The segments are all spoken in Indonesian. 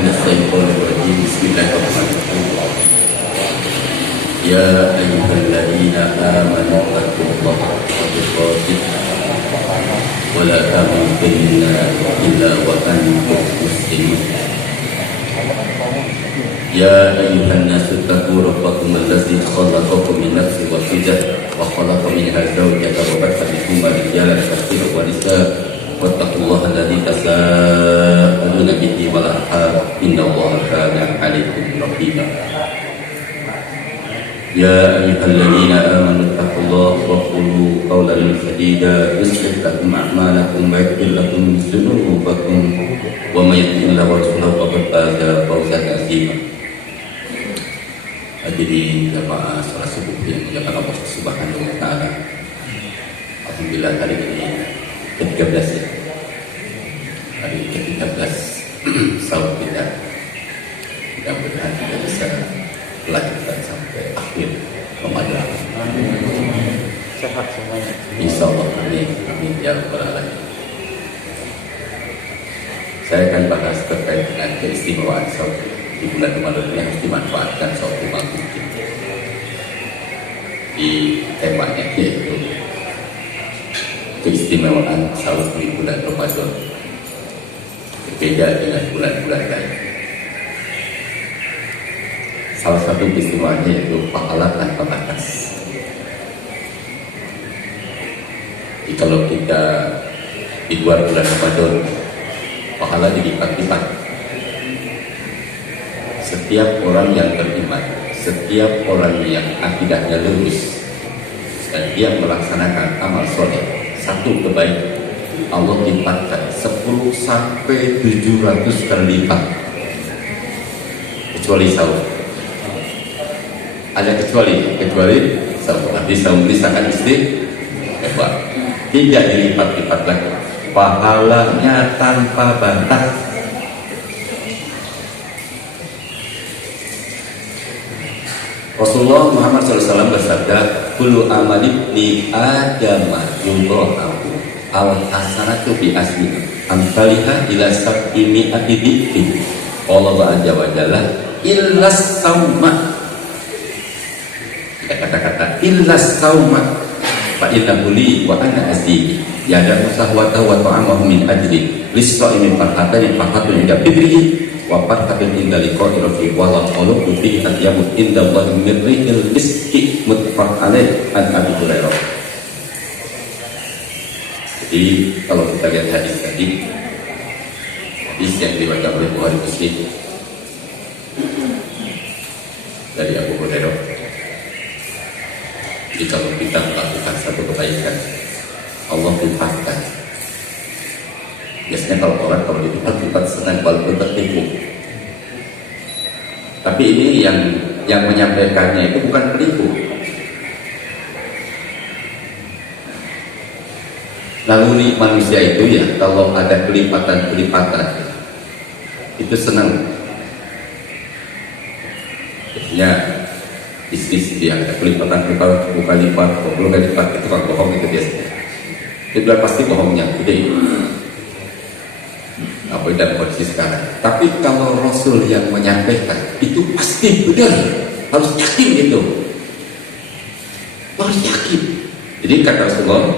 من الشيطان الرجيم بسم الله الرحمن الرحيم يا أيها الذين آمنوا اتقوا الله حق تقاته ولا تموتن إلا وأنتم مسلمون يا أيها الناس اتقوا ربكم الذي خلقكم من نفس واحدة وخلق منها زوجها وبث منهما رجالا كثيرا ونساء واتقوا الله الذي تساءلون به والأرحام إن الله كان عليكم رقيبا يا أيها الذين آمنوا اتقوا الله وقولوا قولا سديدا يصلح لكم أعمالكم ويغفر لكم ذنوبكم ومن يطع الله ورسوله فقد فاز فوزا عظيما. Hadirin jamaah salat subuh yang dimuliakan Allah Subhanahu wa taala. Alhamdulillah hari ini ke-13 ya. Hari ke-13 sahur kita. Mudah-mudahan kita bisa melanjutkan sampai akhir Ramadan. Sehat semuanya. Insyaallah amin amin ya rabbal alamin. Saya akan bahas terkait dengan keistimewaan sahur di bulan Ramadan yang harus dimanfaatkan seoptimal mungkin. Di temanya yaitu keistimewaan sahur di bulan Ramadan berbeda dengan bulan-bulan lain. Salah satu keistimewaannya yaitu pahala tanpa batas. Jadi kalau kita di luar bulan Ramadan, pahala dilipat-lipat. Setiap orang yang beriman, setiap orang yang akidahnya lurus dan dia melaksanakan amal soleh, satu kebaikan Allah lipatkan 10 sampai 700 kali lipat. Kecuali sahur. Ada kecuali sahur. Nanti sahur ini sangat istimewa. Tidak dilipat-lipat lagi. Pahalanya tanpa batas. Rasulullah Muhammad SAW bersabda, "Kullu amali ibni Adam yudha'afu al-hasanatu bi asli amsalha ila sab'imi atidhi." Allah Azza wa Jalla, "Illa sauma." Kata-kata illa sauma fa innahu li wa ana azdi. Ya ada musahwata wa ta'amahu min ajli lis-sha'imin farhatani farhatun inda bidrihi wa farhatun inda liqa'i rabbi wa la qulubu fi atyamut inda Allahi min rihil miski muttafaq alaih an Abi Hurairah. Jadi kalau kita lihat hadis tadi, hadis yang diriwayatkan oleh Bukhari Muslim dari Abu Hurairah. Jadi kalau kita melakukan satu kebaikan, Allah lipatkan. Biasanya kalau orang kalau dilipat-lipat senang, walaupun tertipu. Tapi ini yang menyampaikannya itu bukan penipu. Lalu manusia itu ya kalau ada kelipatan-kelipatan itu senang. Biasanya bisnis dia ada kelipatan-kelipatan, bukan lipat, belum lipat itu kan bohong itu biasanya. Itu pasti bohongnya gede. Apa dalam kondisi sekarang. Tapi kalau Rasul yang menyampaikan itu pasti benar, harus yakin gitu, harus yakin. Jadi kata Rasulullah,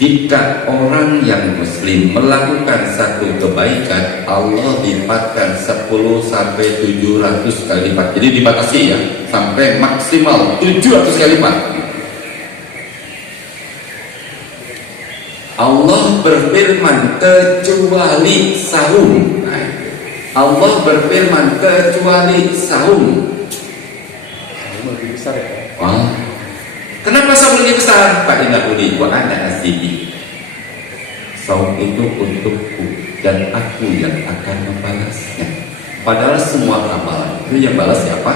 jika orang yang muslim melakukan satu kebaikan, Allah lipatkan 10 sampai 700 kali lipat. Jadi dibatasi ya, sampai maksimal 700 kali lipat. Allah berfirman kecuali saum. Allah berfirman kecuali saum. Lebih besar ya. Wah. Kenapa saum lebih besar? Pak Inabudi wa ana asibi. Saum itu untukku dan aku yang akan membalasnya. Padahal semua amalan itu yang balas siapa?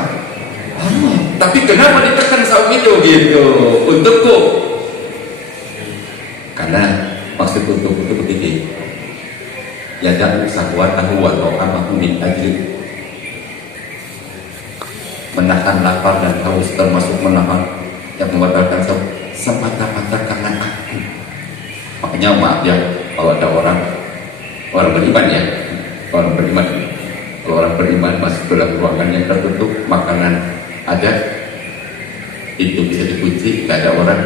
Allah. Tapi kenapa ditekan saum itu gitu? Untukku. Karena maksud untuk itu begini, ya jangan sahwatahu wa ta'amahu min ajli, menahan lapar dan haus termasuk menahan yang membatalkan semata-mata karena aku. Makanya maaf ya kalau ada orang beriman ya, orang beriman Kalau orang beriman masuk ke dalam ruangan yang tertutup, makanan ada, itu bisa dikunci, nggak ada orang,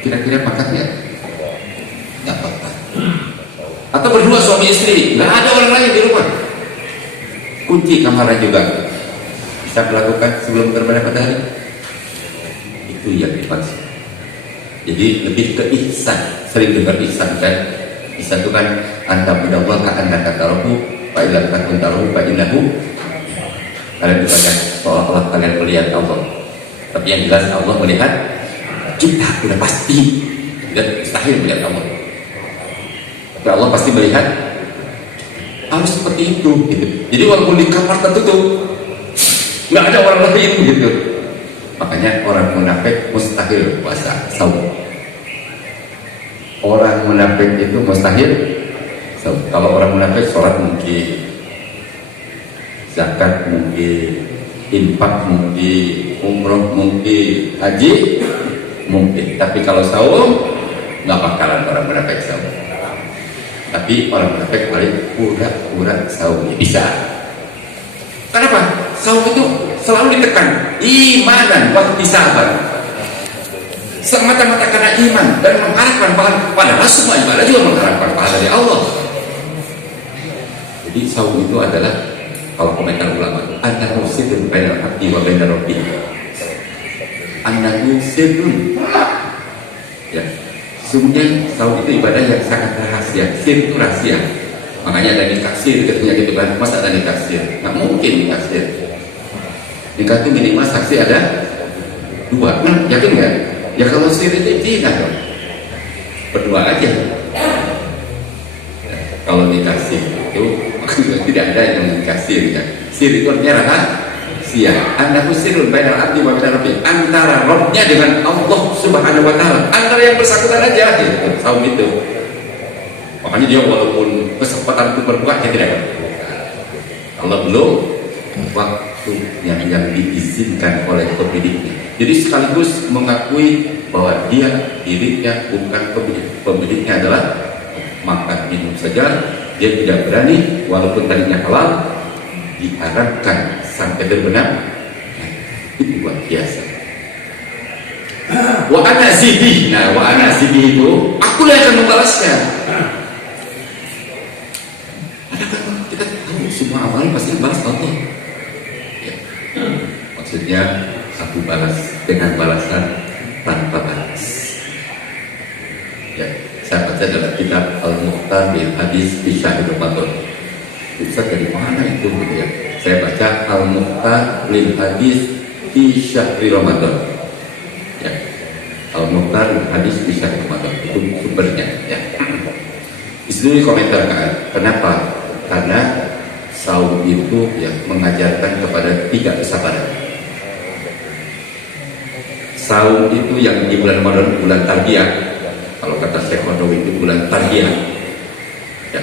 kira-kira makan nggak? Nggak apa-apa. Atau berdua suami istri, nggak ada orang lain di rumah, kunci kamarnya juga, bisa melakukan sebelum terbenam matahari. Itu yang dimaksud. Jadi lebih ke ihsan. Sering dengar ihsan kan? Ihsan itu kan anta bidallah ka anta katarahu fa illam takun tarahu fa innahu. Kalian bukan seolah-olah kalian melihat Allah, tapi yang jelas Allah melihat kita, sudah pasti. Dan mustahil melihat Allah, tapi Allah pasti melihat. Harus seperti itu gitu. Jadi walaupun di kamar tertutup, nggak ada orang lain gitu. Makanya orang munafik mustahil puasa saum. Orang munafik itu mustahil saum. Kalau orang munafik sholat mungkin, zakat mungkin, infak mungkin, umroh mungkin, haji mungkin. Tapi kalau saum nggak bakalan orang munafik saum. Tapi orang munafik paling pura-pura saum bisa. Kenapa? Saum itu selalu ditekan imanan waktu sabar, semata-mata karena iman dan mengharapkan pahala. Padahal semua ibadah juga mengharapkan pahala dari Allah. Jadi saum itu adalah, kalau komentar ulama, annahu sirrun bainal abdi wa bainar rabbih. Annahu sirrun, ya, sungguhnya saum itu ibadah yang sangat rahasia. Sir itu rahasia. Makanya ada nikah sir, katanya gitu kan. Masa ada nikah sir? Nggak mungkin nikah sir. Nikah itu minimal saksi ada 2. Yakin nggak? Ya kalau sir itu zina dong. Berdua aja. Ya, kalau nikah sir itu tidak ada yang nikah sir ya. Sir itu artinya rahasia. Annahu sirrun bainal abdi wa bainar rabbih. Antara Rabbnya dengan Allah Subhanahu wa taala. Antara yang bersangkutan aja gitu. Saum itu. Makanya dia walaupun kesempatan untuk berbuka, dia tidak akan berbuka. Allah belum waktu yang diizinkan oleh pemiliknya. Jadi sekaligus mengakui bahwa dirinya bukan pemiliknya adalah makan minum saja. Dia tidak berani, walaupun tadinya halal, diharapkan sampai terbenam. Itu luar biasa. Wa ana zibi. Nah, wa ana zibi itu aku yang akan membalasnya. Kita tahu semua amalan pasti balas Allah. Ya. Maksudnya aku balas dengan balasan tanpa balas. Ya, saya baca dalam kitab Al-Mukhtar bil Hadis fi Syahr Ramadan. Ustaz dari mana itu gitu ya? Saya baca Al-Mukhtar bil Hadis fi Syahr Ramadan. Ya. Al-Mukhtar bil Hadis fi Syahr Ramadan itu sumbernya ya. Di situ dikomentarkan kenapa? Karena saum itu ya mengajarkan kepada 3 kesabaran. Saum itu yang di bulan Ramadan, bulan tarbiyah. Kalau kata Syekh Madawi itu bulan tarbiyah, ya,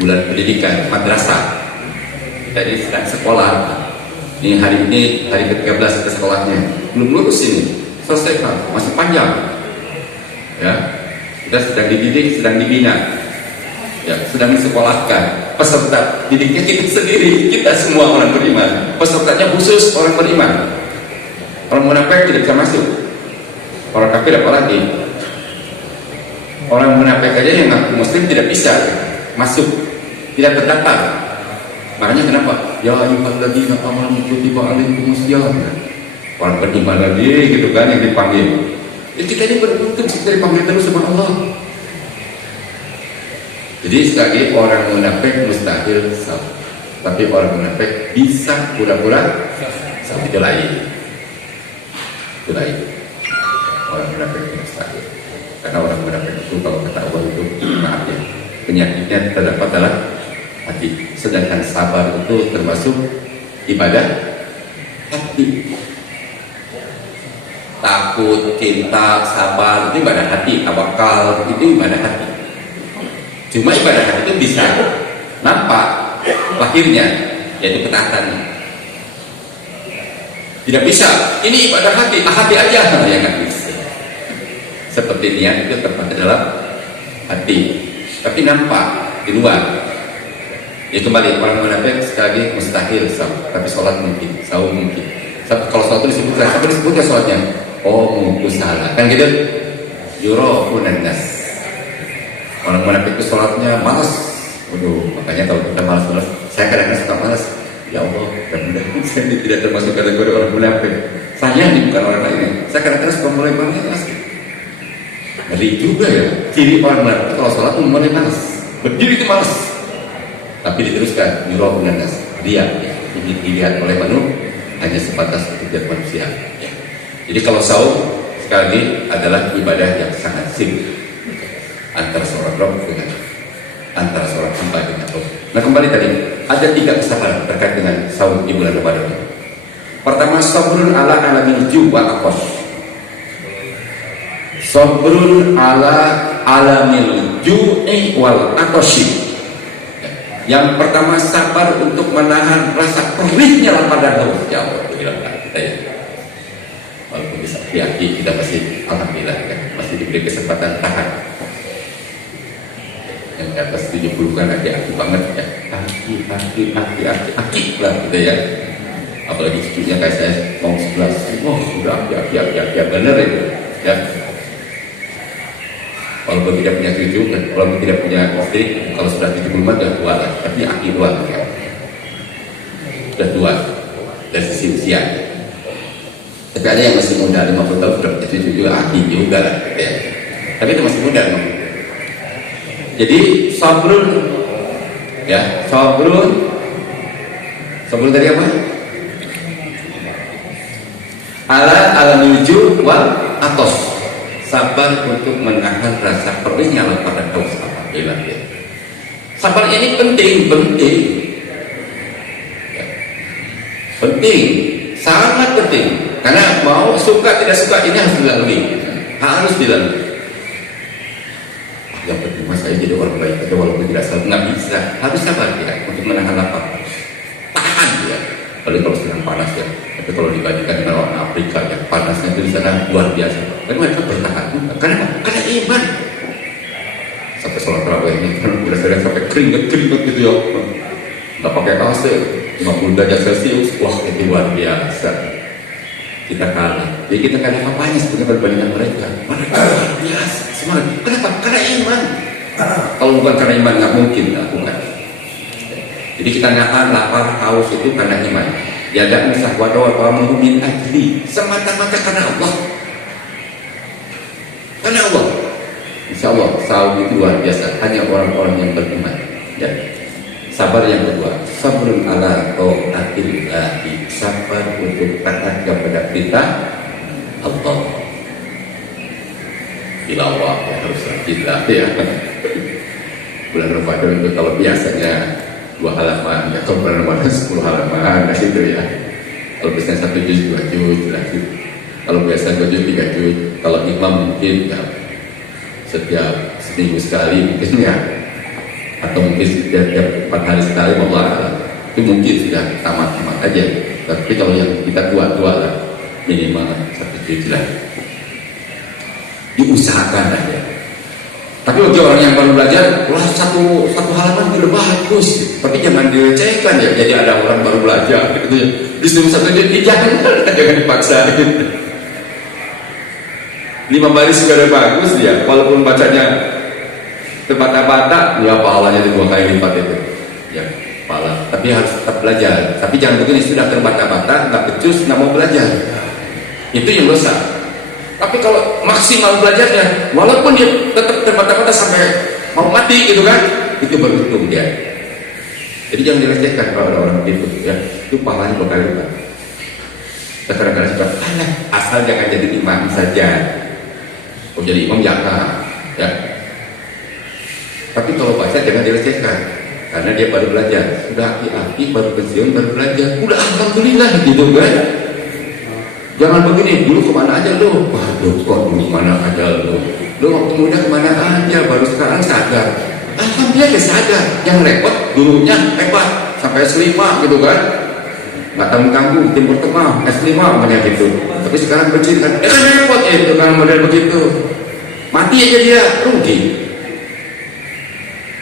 bulan pendidikan, madrasah. Kita ini sedang sekolah. Ini hari ini hari ke-13 ke sekolahnya. Belum lulus ini, selesai Pak, masih panjang. Ya, kita sedang dididik, sedang dibina. Ya, sedang disekolahkan. Peserta didiknya kita sendiri, kita semua orang beriman. Pesertanya khusus orang beriman. Orang munafik tidak bisa masuk. Orang kafir apalagi. Orang munafik aja yang ngaku muslim tidak bisa masuk, tidak terdaftar. Makanya kenapa? Ya ayyuhalladzina amanu kutiba alaikumusiyam. Orang beriman lagi gitu kan yang dipanggil. Ya, kita ini beruntung kita dipanggil terus sama Allah. Jadi sekali orang munafik mustahil saum, tapi orang munafik bisa pura-pura saum. Itu lain. Itu lain. Orang munafik mustahil. Karena orang munafik itu kalau kata Allah itu maaf ya, penyakitnya terdapat dalam hati. Sedangkan sabar itu termasuk ibadah hati. Takut, cinta, sabar itu ibadah hati. Tawakal itu ibadah hati. Cuma ibadah hati itu bisa nampak lahirnya, yaitu ketaatan. Tidak bisa, ini ibadah hati, hati aja yang nggak bisa. Seperti niat itu terpatah dalam hati, tapi nampak di luar. Ya kembali, orang munafik sekali lagi mustahil saum, tapi sholat mungkin, saum mungkin. Kalau sholat itu disebutkan, tapi disebutkan sholatnya. Oh, mungkin salah, kan gitu? Yura'unan nas. Orang munafik itu sholatnya malas. Waduh, makanya kalau kita malas-malas, saya kadang-kadang suka malas. Ya Allah, mudah-mudahan saya tidak termasuk kategori orang munafik. Saya ini bukan orang lain. Saya kadang-kadang suka mulai malas. Ngeri juga ya. Ciri orang munafik kalau sholat itu mulai malas. Berdiri itu malas. Tapi diteruskan, yura'unan nas. Dia ini dilihat oleh manusia hanya sebatas pekerjaan manusia. Ya. Jadi kalau saum sekali lagi adalah ibadah yang sangat simpel antara seorang Rabb dengan antara seorang hamba dengan Allah. Nah kembali tadi ada 3 kesabaran terkait dengan saum di bulan Ramadan ini. Pertama, sabrun ala alamil ju' wa aqos. Sabrun ala alamil ju'i wal aqoshi. Yang pertama, sabar untuk menahan rasa perihnya lapar dan haus. Ya Allah, alhamdulillah kita ya. Walaupun bisa aki kita masih alhamdulillah kan, masih diberi kesempatan tahan. Yang di atas 70 kan aki banget ya. Aki lah gitu ya. Apalagi cucunya kayak saya mau 11, oh sudah aki bener itu ya. Walaupun tidak punya cucu, walaupun tidak punya istri, kalau sudah 70 sudah tua lah, tapi aki tua ya. Sudah tua dari sisi usia. Tapi ada yang masih muda, 50 tahun sudah punya cucu juga, aki juga lah gitu ya. Tapi itu masih muda memang. Jadi sabrun ya, sabrun tadi apa? Alamil ju' wal atos. Sabar untuk menahan rasa perihnya lapar dan haus. Alhamdulillah ya. Sabar ini penting ya. Penting, sangat penting. Karena mau suka tidak suka ini harus dilalui. Yang penting mas saya jadi orang baik aja walaupun tidak salah, nggak bisa, harus sabar ya untuk menahan lapar, tahan ya. Apalagi kalau sedang panas ya. Tapi kalau dibandingkan dengan orang Afrika ya, panasnya itu di sana luar biasa. Tapi mereka bertahan. Karena iman. Sampai sholat tarawih ini kan udah sering sampai keringet gitu ya. Nggak pakai AC, 50 derajat Celcius, wah itu luar biasa. Kita kalah. Jadi kita nggak ada apa-apanya sebenarnya berbandingan mereka. Mereka luar biasa. Semangat. Kenapa? Karena iman. Kalau bukan karena iman nggak mungkin lakukan. Jadi kita nahan lapar, haus itu karena iman. Ya dan sahwat wa min ajli, semata-mata karena Allah. Karena Allah. Insya Allah saum itu luar biasa. Hanya orang-orang yang beriman. Ya. Sabar yang kedua, sabrun ala ta'atillahi, sabar untuk taat kepada perintah Allah. Tilawah ya, harus kita ya. Bulan Ramadan itu kalau biasanya 2 halaman, ya kalau bulan Ramadan 10 halaman, nah gitu ya. Kalau biasanya 1 juz, 2 juz, kalau biasa 2 juz, 3 juz. Kalau imam mungkin ya, setiap seminggu sekali mungkin ya, atau mungkin setiap 4 hari sekali, Allah itu mungkin sudah tamat aja. Tapi kalau yang kita tua-tua lah, minimal 1 juz lah, diusahakan aja. Tapi bagi orang yang baru belajar, wah satu halaman udah bagus. Tapi jangan direcehkan ya. Jadi ada orang baru belajar, gitu ya. Disuruh 1 juz, jangan dipaksa. 5 baris juga udah bagus ya. Walaupun bacanya terbata-bata, ya pahalanya 2 kali lipat itu. Ya pahala. Tapi harus tetap belajar. Tapi jangan begini, sudah terbata-bata, nggak becus, nggak mau belajar. Itu yang dosa. Tapi kalau maksimal belajarnya, walaupun dia tetap terbata-bata sampai mau mati gitu kan, itu beruntung dia. Jadi jangan dilecehkan kalau ada orang begitu ya. Itu pahalanya 2 kali lipat. Kadang-kadang suka, asal jangan jadi imam saja. Oh jadi imam jangan ya. Tapi kalau baca jangan dilecehkan, karena dia baru belajar. Sudah aki-aki baru pensiun baru belajar, udah alhamdulillah gitu kan. Jangan begini, dulu kemana aja lu? Waduh, kok dulu kemana aja lu? Lu waktu muda kemana aja, baru sekarang sadar. Alhamdulillah dia sadar. Yang repot, dulunya hebat, sampai S5 gitu kan. Nggak tanggung-tanggung, timur tengah, S5 namanya gitu. Tapi sekarang kecil kan, kan repot ya itu kan model begitu. Mati aja dia, rugi.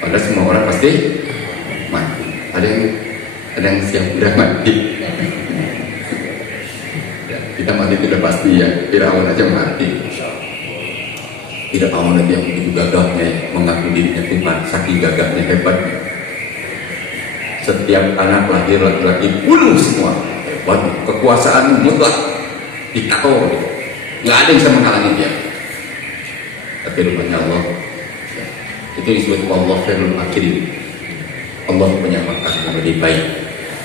Padahal semua orang pasti mati. ada yang siap udah mati. Ya, kita mati itu udah pasti ya. Firaun aja mati. Firaun itu yang begitu gagahnya, mengaku dirinya Tuhan, saking gagahnya hebat. Setiap anak lahir laki-laki bunuh semua. Waduh, kekuasaan mutlak diktator. Nggak ada yang bisa menghalangi dia. Tapi rupanya Allah, ya, itu disebut Allah khairul makirin. Allah punya makar yang lebih baik.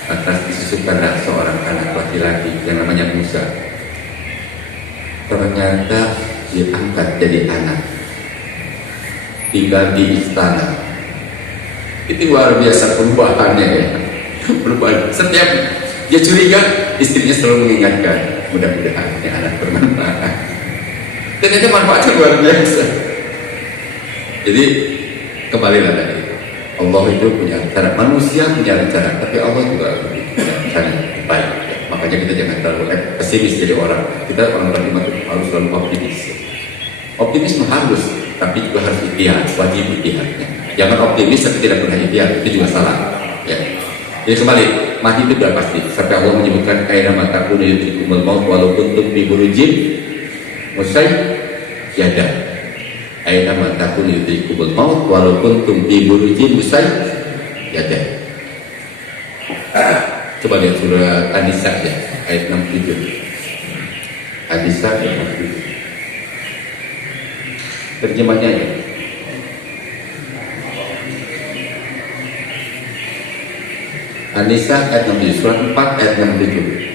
Atas disusukanlah seorang anak laki-laki yang namanya Musa. Ternyata diangkat jadi anak, tinggal di istana. Itu luar biasa perubahannya ya. Perubahan. Setiap dia curiga, istrinya selalu mengingatkan, mudah-mudahan ini anak bermanfaat. Ternyata manfaatnya luar biasa. Jadi kembalilah tadi, Allah itu punya rencana, manusia punya rencana, tapi Allah juga punya rencana yang baik. Makanya kita jangan terlalu pesimis jadi orang. Kita orang beriman itu harus selalu optimis. Optimisme harus, tapi juga harus ikhtiar, wajib ikhtiarnya. Jangan optimis tapi tidak pernah ikhtiar, itu juga salah. Ya. Jadi kembali, mati itu sudah pasti. Sampai Allah menyebutkan aina mataku yudrikumul maut walaupun kuntum fi burujin musyayyada. Aina mataku yudrikumul maut walaupun kuntum fi burujin musyayyada. Coba lihat surah An-Nisa ya, ayat 67. An-Nisa ayat 67. Terjemahnya ya. An-Nisa ayat 67, surat 4 ayat 67.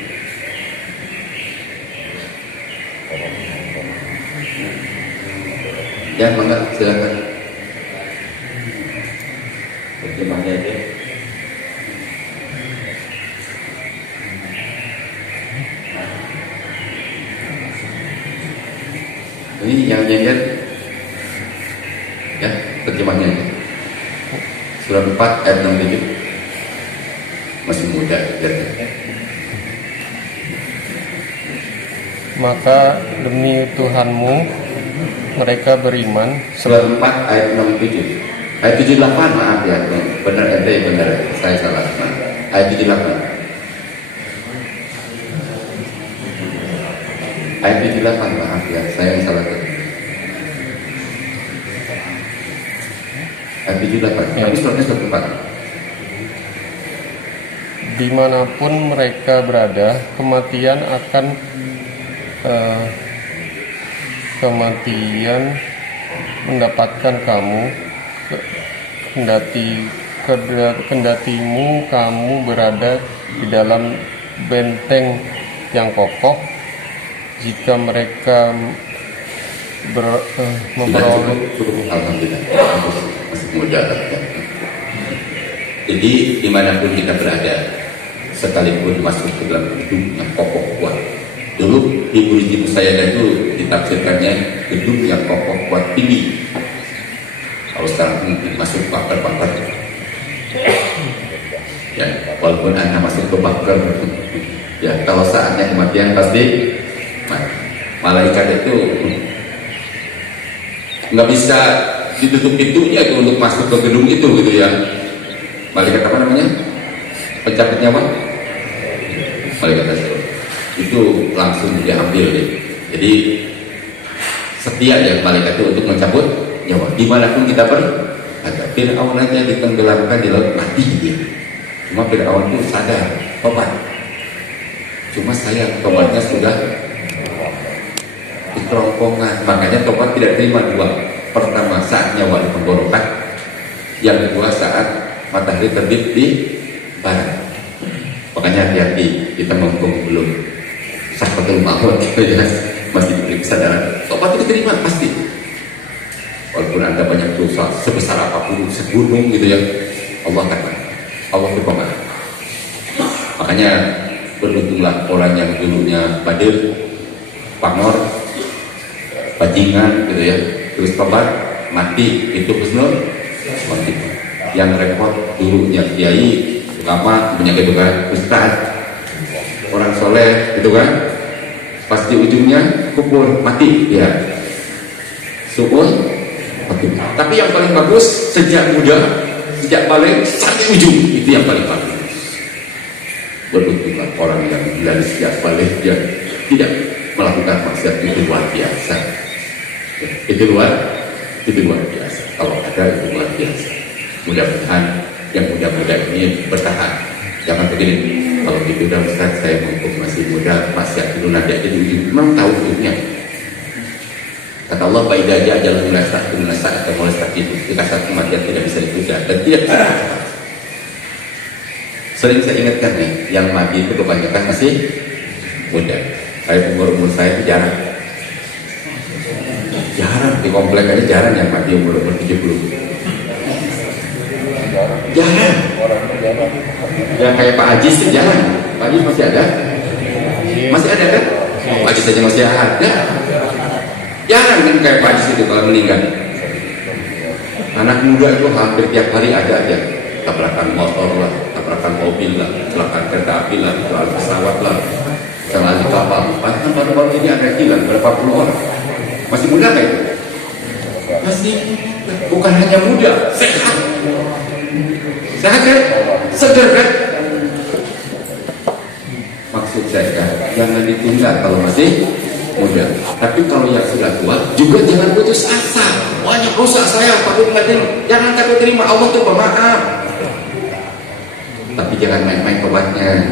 Ya, mangga silakan. Terjemahnya aja. Ini yang nyanyian. Ya, terjemahnya aja. Surat 4 ayat 67. Masih muda ya. Maka demi Tuhanmu mereka beriman. Surat 4 ayat 67. Ayat 78 maaf ya. Benar ente benar. Saya salah. Ayat 78. Ayat 78 maaf ya. Saya yang salah. Ayat 78. Tapi suratnya surat 4. Dimanapun mereka berada, kematian mendapatkan kamu, kendatimu kamu berada di dalam benteng yang kokoh. Jika mereka memperoleh, alhamdulillah masih muda. Jadi dimanapun kita berada, sekalipun masuk ke dalam gedung yang kokoh kuat. Dulu di Burji Musayyadah itu ditafsirkannya gedung yang kokoh kuat tinggi. Kalau sekarang mungkin masuk bunker-bunker. Ya, walaupun Anda masuk ke bunker, ya kalau saatnya kematian pasti malaikat itu nggak bisa ditutup pintunya itu untuk masuk ke gedung itu gitu ya. Malaikat apa namanya? Pencabut nyawa. Malaikat tersebut itu langsung diambil deh. Jadi setia ya malaikat itu untuk mencabut nyawa. Dimanapun kita berada. Fir'aun aja ditenggelamkan di laut mati dia. Cuma Fir'aun itu sadar, tobat. Cuma sayang tobatnya sudah di kerongkongan. Makanya tobat tidak terima dua. Pertama saat nyawa di tenggorokan. Yang kedua saat matahari terbit di barat. Makanya hati-hati kita mumpung belum sakaratul maut gitu ya, masih diberi kesadaran. Tobat itu diterima pasti. Walaupun Anda banyak dosa sebesar apapun, segunung gitu ya, Allah akan Allah itu pemaaf. Makanya beruntunglah orang yang dulunya badil, pamor, bajingan gitu ya, terus tobat, mati itu husnul khotimah. Yang repot dulunya kiai, ulama, menyangka juga ustaz, orang soleh gitu kan, pasti ujungnya kubur mati ya, suul khotimah. Tapi yang paling bagus sejak muda sejak balik sampai ujung, itu yang paling bagus. Beruntunglah orang yang dari sejak balik dia tidak melakukan maksiat, itu luar biasa. Itu luar biasa. Kalau ada itu luar biasa. Mudah-mudahan yang muda-muda ini bertahan. Jangan begini, kalau gitu udah Ustaz, saya mumpung masih muda, maksiat dulu nanti aja di ujung. Memang tahu ujungnya. Kata Allah, "Baida ajalun la atau molestak itu." Jika saat kematian tidak bisa ditunda dan tidak bisa. Sering saya ingatkan nih, yang mati itu kebanyakan masih muda. Kayak umur saya itu jarang di komplek aja jarang yang mati umur 70. Jarang. Yang kayak Pak Haji sih jarang. Pak Haji masih ada? Masih ada kan? Pak Haji saja masih ada. Jarang kan kayak Pak Haji itu kalau meninggal. Anak muda itu hampir tiap hari ada aja. Tabrakan motor lah, tabrakan mobil lah, kecelakaan kereta api lah, kecelakaan pesawat lah, kecelakaan kapal. Bahkan baru-baru ini ada hilang berapa puluh orang. Masih muda kayak itu? Masih muda. Bukan hanya muda, sehat. Sehat kan? Seger kan? Maksud saya kan, jangan ditunda kalau masih muda. Tapi kalau yang sudah tua, juga jangan putus asa. Banyak dosa saya, takut nggak terima. Jangan takut terima, Allah tuh pemaaf. Tapi jangan main-main tobatnya.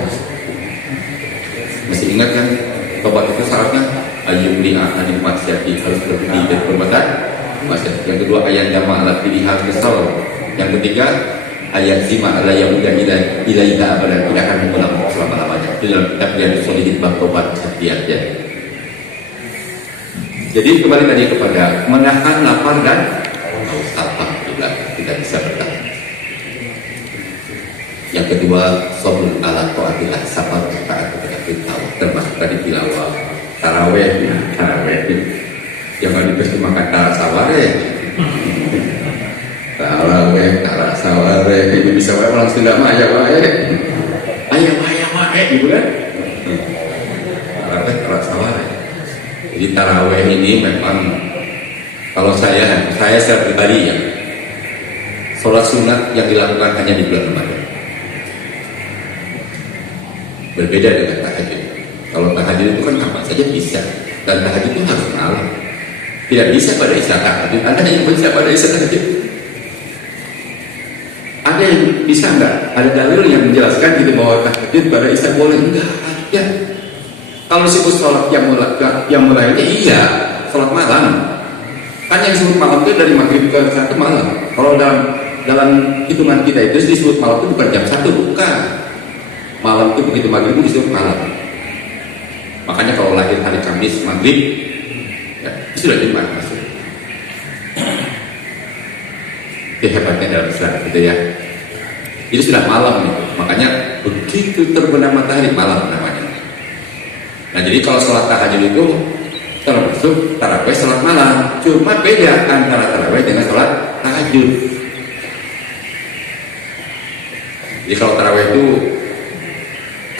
Masih ingat kan, tobat itu syaratnya ayyubli'a anil maksiati, harus berhenti dari perbuatan maksiat. Yang kedua, ayat jama' ala pilihal kesal. Yang ketiga, ayat zima ala yahuda ilaida abadan, tidak akan mengulang selama-lamanya. Dalam kitab yang solihin bab tobat setiapnya. Jadi kembali tadi kepada menahan lapar dan haus, alhamdulillah tidak bisa bertahan. Yang kedua, sabrun ala taatillah, sabar taat kepada perintah. Termasuk tadi tilawah, taraweh. Jangan diterjemahkan taraweh. Taraweh, ini bisa orang Sunda mah ayah wae gitu kan? Taraweh. Jadi taraweh ini memang kalau saya secara pribadi ya, sholat sunat yang dilakukan hanya di bulan Ramadan. Berbeda dengan tahajud. Kalau tahajud itu kan kapan saja bisa, dan tahajud itu harus malam. Tidak bisa pada isya tahajud. Ada yang bisa pada isya tahajud? Ada yang bisa enggak? Ada dalil yang menjelaskan gitu bahwa tahajud pada isya boleh? Enggak ada. Kalau disebut sholat yang mulainya iya, sholat malam. Kan yang disebut malam itu dari maghrib ke isya itu malam. Kalau dalam hitungan kita itu disebut malam itu bukan jam 1, bukan. Malam itu begitu maghrib itu disebut malam. Makanya kalau lahir hari Kamis maghrib, ya, itu sudah Jumat masuk. Itu hebatnya dalam Islam gitu ya. Jadi sudah malam nih. Makanya begitu terbenam matahari malam namanya. Nah jadi kalau sholat tahajud itu termasuk tarawih sholat malam. Cuma beda antara tarawih dengan sholat tahajud. Jadi kalau tarawih itu,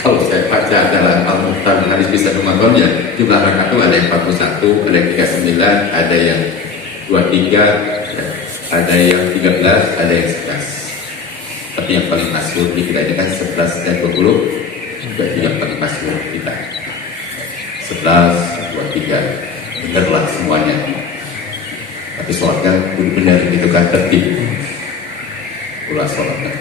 kalau saya baca dalam Al-Muhtar hadis bisa Ramadan ya, jumlah rakaat itu ada yang 41, ada yang 39, ada yang 23, ada yang 13, ada yang 11. Tapi yang paling masyhur di kita ini kan 11 dan 20, juga itu yang paling masyhur kita. 11, 23, benerlah semuanya. Tapi sholatnya benar gitu kan, tertib. Ulah sholatnya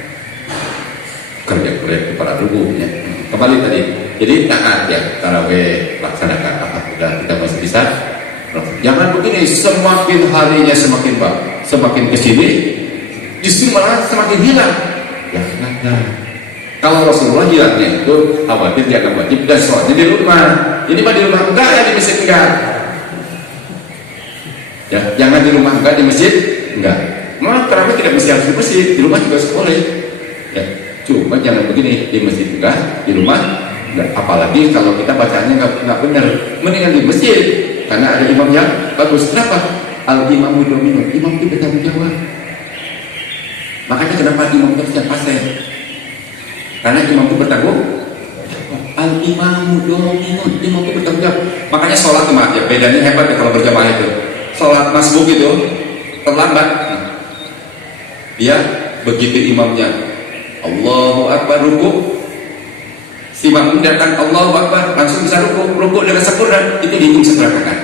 kerja kepada tubuhnya. Kembali tadi, jadi taat ya, tarawih laksanakan, alhamdulillah kita masih bisa. Jangan begini, semakin harinya semakin kesini, justru malah semakin hilang. Jangan. Kalau Rasulullah hilangnya itu khawatir dia akan wajib dan sholatnya di rumah. Ini mah di rumah enggak ya, di masjid enggak. Ya, jangan di rumah enggak, di masjid enggak. Malah tarawih tidak mesti harus di masjid, di rumah juga boleh. Ya. Cuma jangan begini, di masjid enggak, di rumah enggak. Apalagi kalau kita bacaannya enggak benar, mendingan di masjid karena ada imam yang bagus. Kenapa? Al-imamu dominun, imam itu bertanggung jawab. Makanya kenapa imam itu harus pasien? Karena imam itu bertanggung jawab. Al-imamu dominun, imam itu bertanggung jawab. Makanya sholat jemaah ya bedanya hebat ya kalau berjamaah itu. Sholat masbuk itu terlambat, dia begitu imamnya Allahu Akbar ruku, si makmum datang Allahu Akbar langsung bisa ruku dengan sempurna, itu dihitung satu rakaat.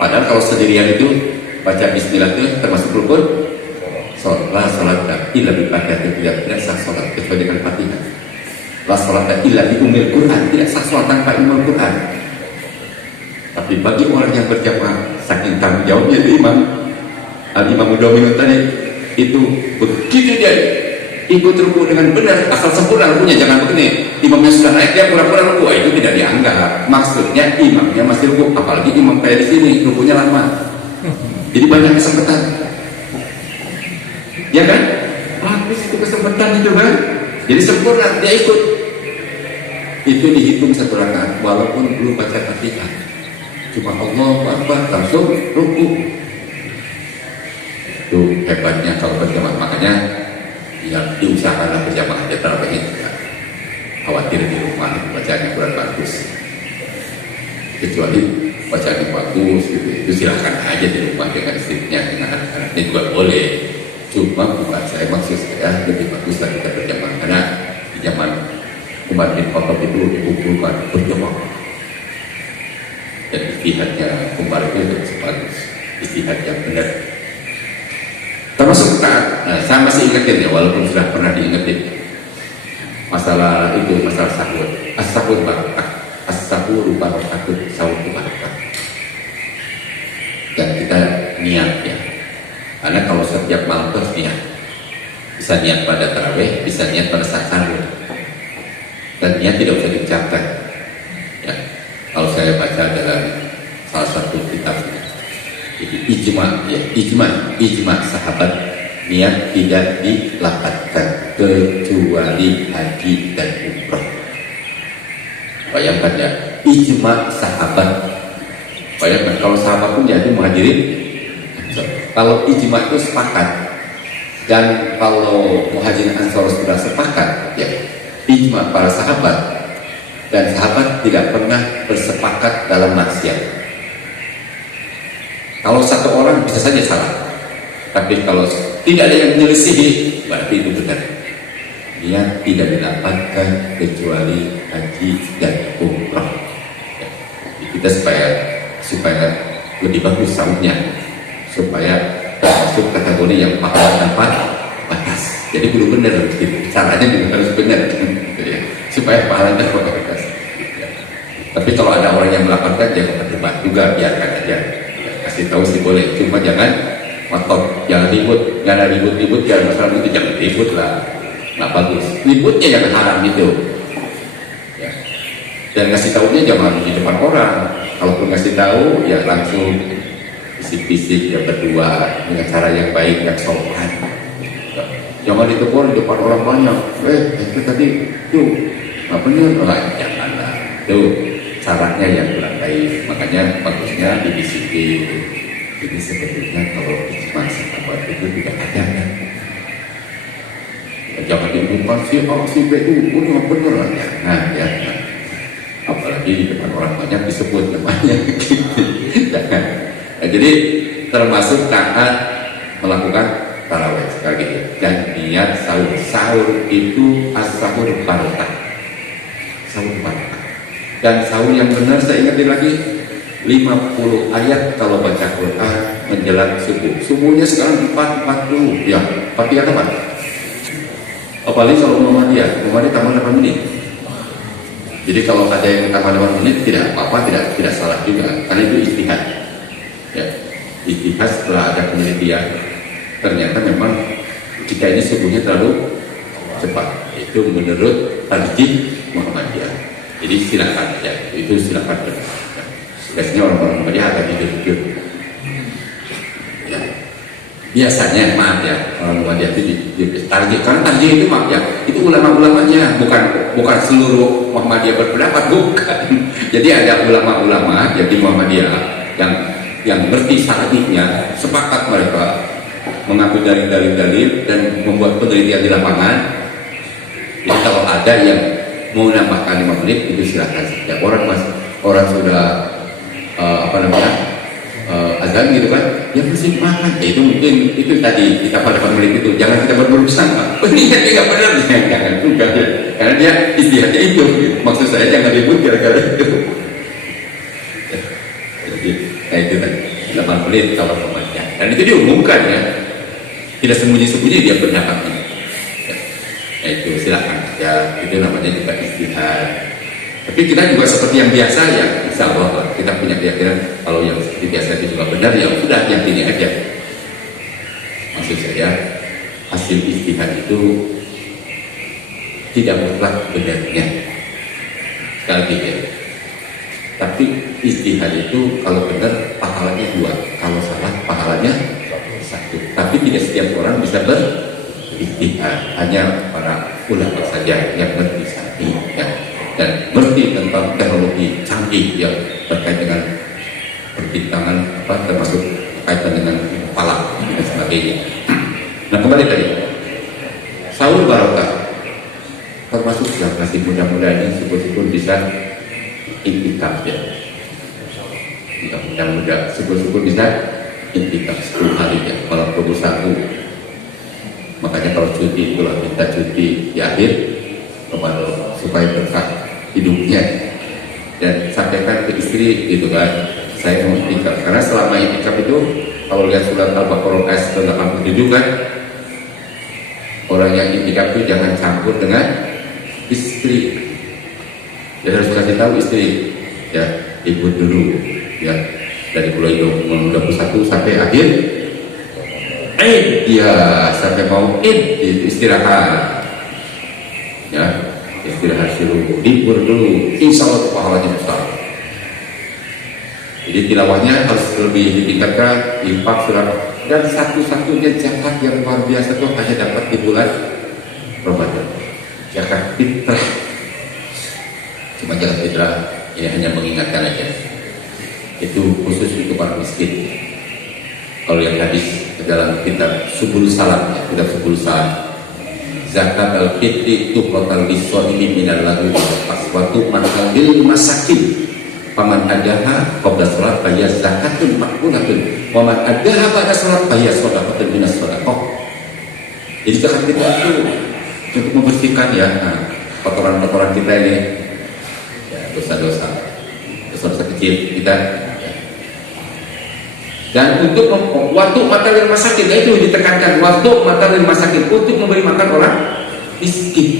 Padahal kalau sendirian itu baca bismillah itu termasuk rukun sholat. Sholat illa bi Fatihah, tidak sah sholat kecuali dengan Fatihah. La sholat illa bi ummil Quran, tidak sah sholat tanpa ummul Quran. Tapi bagi orang yang berjamaah, saking tanggung jawabnya itu imam dominan tadi, itu begitu dia ikut ruku dengan benar, asal sempurna rukunya, jangan begini imamnya sudah naik dia pura-pura ruku, itu tidak dianggap. Maksudnya imamnya masih ruku, apalagi imam kayak di sini rukunya lama, jadi banyak kesempatan, ya kan? Habis itu kesempatan itu kan, jadi sempurna dia ikut, itu dihitung satu rakaat walaupun belum baca Fatihah, cuma Allahu Akbar langsung ruku. Itu hebatnya kalau berjamaah. Makanya ya diusahakan berjamaah aja, tarawih itu khawatir di rumah bacaannya kurang bagus, kecuali bacaannya bagus gitu, itu silahkan aja di rumah dengan istrinya, dengan anak-anaknya juga boleh. Cuma bukan saya maksud saya lebih bagus lah kita berjamaah, karena di zaman Umar bin Khattab itu dikumpulkan berjamaah dan istihadnya Umar itu bagus, istihad yang benar, termasuk taat. Nah, saya masih ingetin ya, walaupun sudah pernah diingetin masalah itu, masalah sahur. As-sahur barakah, as-sahur barakah, sahur barakah. Dan kita niat ya, karena kalau setiap malam terus niat, bisa niat pada tarawih, bisa niat pada saat sahur, dan niat tidak usah diucapkan. Ya, kalau saya baca dalam salah satu kitab, jadi ijma sahabat, niat tidak dilapatkan kecuali haji dan umroh. Bayangkan ya, ijma sahabat. Bayangkan kalau sahabat pun jadi muhajirin, kalau ijma itu sepakat, dan kalau muhajirin ansor sudah sepakat, ya ijma para sahabat, dan sahabat tidak pernah bersepakat dalam maksiat. Kalau satu orang bisa saja salah, tapi kalau tidak ada yang menyelisihi, berarti itu benar. Dia tidak didapatkan kecuali haji dan umrah. Kita supaya lebih bagus sahurnya, supaya termasuk kategori yang pahala tanpa batas. Jadi kudu benar, caranya juga harus benar, supaya pahala tanpa batas. Tapi kalau ada orang yang melakukan, jangan berdebat juga, biarkan aja. Kasih tahu sih boleh, cuma jangan ngotot, jangan ribut, nggak ada ribut-ribut, jangan masalah itu, jangan ribut lah, nggak bagus. Ributnya jangan haram gitu, ya. Dan ngasih tahunya jangan di depan orang. Kalaupun ngasih tahu, ya langsung bisik-bisik ya, berdua dengan cara yang baik, yang sopan. Ya. Jangan ditegur di depan orang banyak. Itu tadi tuh apa nih? Janganlah. Tuh caranya yang kurang baik. Makanya bagusnya dibisikin. Ini sebetulnya kalau ijma sahabat itu tidak ada kan? Ya, jangan diumumkan si A, si B itu udah bener lah ya. Nah, ya. Apalagi di depan orang banyak disebut namanya gitu. Jangan. Nah, jadi termasuk taat melakukan tarawih sekali gitu. Dan niat sahur. Sahur itu as-sahur barakah. Sahur barakah. Dan sahur yang benar, saya ingatin lagi, 50 ayat kalau baca Quran menjelang subuh. Subuhnya sekarang 4:40 ya, Fatihah tepat. Apalagi kalau Muhammadiyah tambah 8 menit. Jadi kalau ada yang tambah 8 menit tidak apa-apa, tidak salah juga, karena itu ijtihad. Ya, ijtihad setelah ada penelitian, ternyata memang kita ini subuhnya terlalu cepat. Itu menurut tarjih Muhammadiyah. Jadi silakan ya, itu silakan. Biasanya orang-orang Muhammadiyah agak tidur-tidur. Ya. Biasanya maaf ya, orang Muhammadiyah itu tarjih, karena tarjih itu maaf ya, itu ulama-ulamanya, bukan seluruh Muhammadiyah berpendapat, bukan. Jadi ada ulama-ulama jadi Muhammadiyah yang ngerti syar'iynya, sepakat mereka mengambil dalil-dalil dan membuat penelitian di lapangan. Jadi kalau ada yang mau nambahkan 5 menit itu silakan. Ya, orang sudah azan gitu kan, ya mesti makan. Itu mungkin itu tadi kita pada 8 menit itu, jangan kita berburuk sangka. Niatnya nggak benar, jangan juga. Karena dia istihadnya itu. Gitu. Maksud saya jangan ribut gara-gara itu. Jadi, nah itu kan 8 menit kalau membaca. Dan itu diumumkan ya. Tidak sembunyi-sembunyi dia pendapatnya. Ya, itu silakan. Ya itu namanya juga istihad. Tapi kita juga seperti yang biasa ya, insya Allah kita punya keyakinan kalau yang seperti biasa itu juga benar, ya sudah yakini aja. Maksud saya hasil istihad itu tidak mutlak benarnya, sekali lagi ya. Tapi istihad itu kalau benar pahalanya 2, kalau salah pahalanya 1. Tapi tidak setiap orang bisa beristihad, hanya para ulama saja yang berijtihad ya. Dan mengerti tentang teknologi canggih yang terkait dengan perbintangan termasuk kaitan dengan kepala dan sebagainya. Nah kembali tadi sahur barokah termasuk yang masih muda-muda ini syukur-syukur bisa iktikaf ya. Jika muda-muda syukur-syukur bisa iktikaf 10 hari ya. Kalau perlu 1, makanya kalau cuti itulah minta cuti di akhir Ramadan supaya berkah hidupnya, dan sampaikan ke istri gitu kan, saya mau iktikaf. Karena selama iktikaf itu kalau lihat surat Al-Baqarah ayat 87 kan, orang yang iktikaf itu jangan campur dengan istri. Ya harus kasih tahu istri ya, ikut dulu ya dari mulai 21 sampai akhir ya, sampai mau istirahat ya, istirahat dulu, libur dulu, insya Allah pahalanya besar. Jadi tilawahnya harus lebih ditingkatkan, infak surat, dan satu-satunya zakat yang luar biasa itu hanya dapat di bulan Ramadan, zakat fitrah. Cuma zakat fitrah ini hanya mengingatkan aja, itu khusus untuk orang miskin. Kalau yang hadis dalam kitab Subul Salam, ya, kitab Subul Salam, zakat al-fitri tuqatal lis-shaimi minal lagwi wa tuqatal lil masakin faman adaha qabla shalat fa hiya zakatun maqbulatun wa man adaha ba'da shalat fa hiya shadaqatun minas shadaqah. Jadi zakat kita itu untuk membersihkan ya kotoran-kotoran kita ini ya, dosa-dosa kecil kita ya. Dan untuk waktu matalil masakin, itu ditekankan waktu matalil masakin, untuk memberi makan orang miskin.